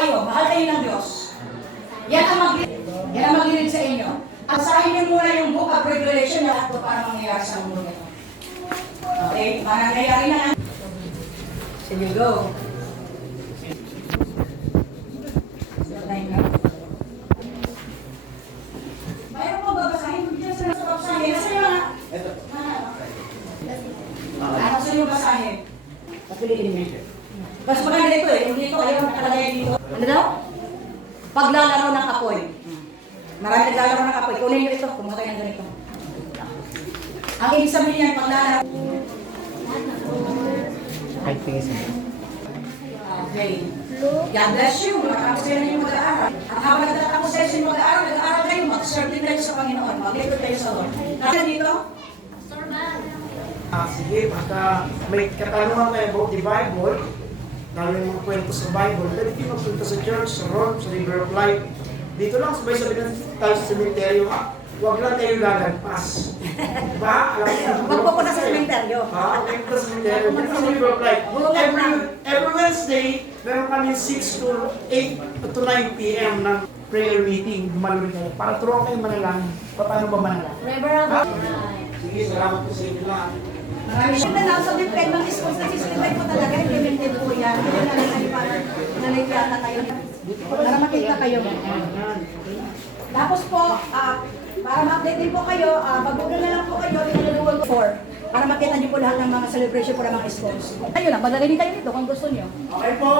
kayo, mahal kayo ng Diyos. Yan ang mag yan ang maglilid sa inyo. Asahin niyo muna yung book of Revelation na ato para mangyayari sa mundo nito. Okay? Para nangyayari na you go. Mayroon mo babasahin? Hindi na sa babasahin. Nasa yung mga... Ano sa yung basahin? Papiliin mo. Mas maganda dito eh. Yung dito, ayaw nakalagay dito. Ano daw? Paglalaro ng apoy. Marami naglalaro ng apoy. Kunin nyo ito. Kumuha kayo ng ganito. Ang ibig sabihin yan, paglalaro. Ay, sa Okay. God bless you. Makakapos kayo na yung mag-aaral. At habang nagtatapos kayo sa inyong mag-aaral, nag-aaral kayo, mag-serve din kayo sa Panginoon. Mag-likod kayo sa Lord. Nasa dito? Ah, sige, baka may katanungan kayo about the Bible, lalo yung mga kwento sa Bible, pwede kayo magpunta sa church, sa road, sa River of Life. Dito lang, sabay sabi ng tayo sa cemetery, ah, huwag lang tayo lalagpas. diba? Alam mo, Magpupunta sa sementeryo. Ha? Okay, punta sa cemetery. Dito sa River of Life. Every, every Wednesday, meron kami 6 to 8 to 9 p.m. ng prayer meeting. Gumalurin kayo. Para turuan kayo manalangin. Paano ba manalangin? Ha? Sige, salamat po sa inyo lahat. Marami siya na nasa depend ng na sisilipay ko talaga, implemented nalay yata kayo. Para makita kayo. Tapos po, ah, para ma-update din po kayo, uh, pag-google na lang po kayo, inalaluwag ko for para makita niyo po lahat ng mga celebration po ng mga schools. Ayun na, madali din kayo dito kung gusto niyo. Okay po.